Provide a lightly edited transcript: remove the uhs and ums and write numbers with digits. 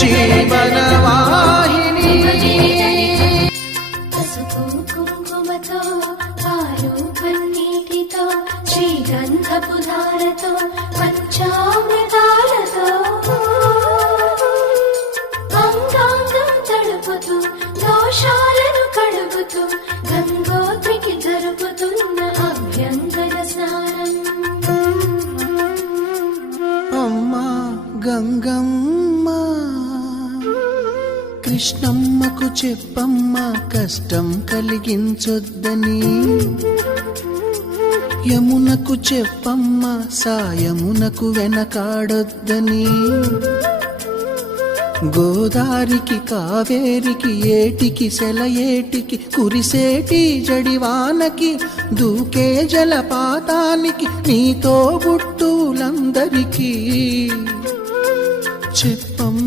జీవనవాహిని పసుపు కుంకుమతో పాలు పన్నీటితో శ్రీగంధపు ధారతో పంచామృతాలతో అంగాంగం తడుపుతూ దోషాలను కడుగుతూ గంగోత్రికి జరుపుతున్న అభ్యంగన స్నానం. అమ్మా గంగమ్మ కృష్ణమ్మకు చెప్పమ్మా కష్టం కలిగించొద్దని, యమునకు చెప్పమ్మా సాయమునకు వెనకాడొద్దని, గోదారికి కావేరికి ఏటికి సెలయేటికి కురిసేటి జడివానకి దూకే జలపాతానికి నీతో బుట్టులందరికీ చెప్పమ్మ.